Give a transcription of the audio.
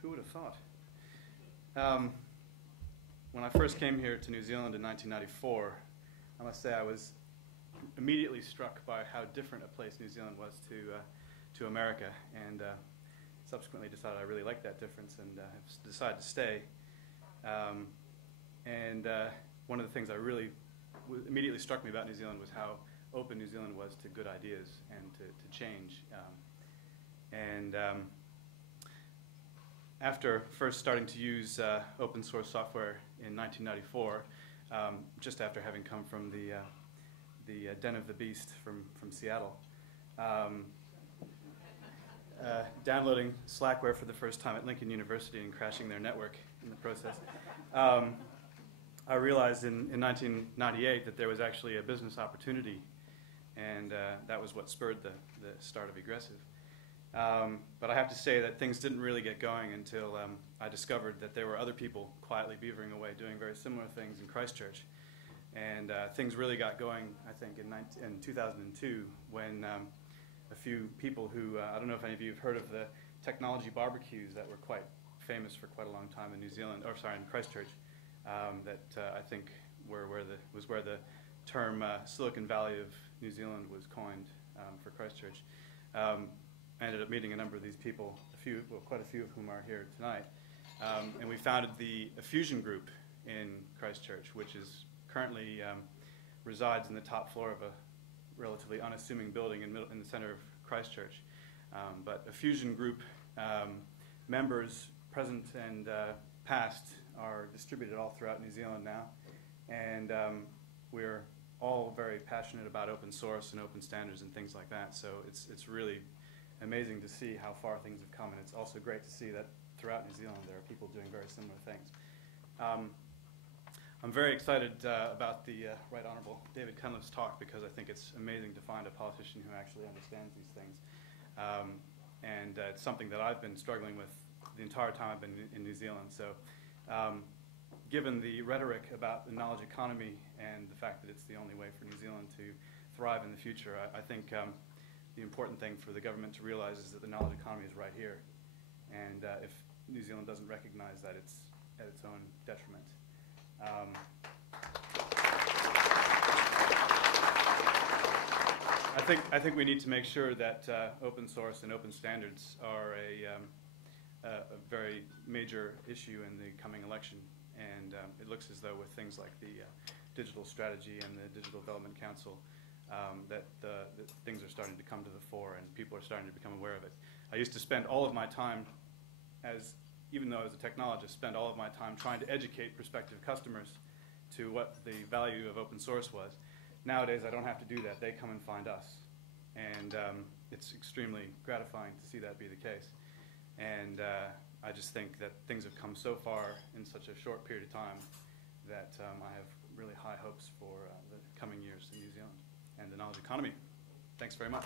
Who would have thought? When I first came here to New Zealand in 1994, I must say I was immediately struck by how different a place New Zealand was to America, and subsequently decided I really liked that difference and have decided to stay. One of the things I really immediately struck me about New Zealand was how open New Zealand was to good ideas and to change. After first starting to use open source software in 1994, just after having come from the den of the beast from Seattle, downloading Slackware for the first time at Lincoln University and crashing their network in the process, I realized in 1998 that there was actually a business opportunity, and that was what spurred the start of Egressive. But I have to say that things didn't really get going until I discovered that there were other people quietly beavering away doing very similar things in Christchurch. And things really got going, I think, in 2002 when a few people who, I don't know if any of you have heard of the technology barbecues that were quite famous for quite a long time in New Zealand, or sorry, in Christchurch, that I think was where the term Silicon Valley of New Zealand was coined for Christchurch. I ended up meeting a number of these people, quite a few of whom are here tonight, and we founded the Fusion Group in Christchurch, which is currently resides in the top floor of a relatively unassuming building in the center of Christchurch. But a Fusion Group members, present and past, are distributed all throughout New Zealand now, and we're all very passionate about open source and open standards and things like that. So it's really amazing to see how far things have come, and it's also great to see that throughout New Zealand there are people doing very similar things. I'm very excited about the Right Honourable David Cunliffe's talk, because I think it's amazing to find a politician who actually understands these things. And it's something that I've been struggling with the entire time I've been in New Zealand. So given the rhetoric about the knowledge economy and the fact that it's the only way for New Zealand to thrive in the future, I think the important thing for the government to realize is that the knowledge economy is right here. And if New Zealand doesn't recognize that, it's at its own detriment. I think we need to make sure that open source and open standards are a very major issue in the coming election. And it looks as though with things like the digital strategy and the Digital Development Council, that things are starting to come to the fore and people are starting to become aware of it. I used to spend all of my time, even though I was a technologist, spend all of my time trying to educate prospective customers to what the value of open source was. Nowadays, I don't have to do that. They come and find us. And it's extremely gratifying to see that be the case. And I just think that things have come so far in such a short period of time that I have really high hopes for the coming years in New Zealand and the knowledge economy. Thanks very much.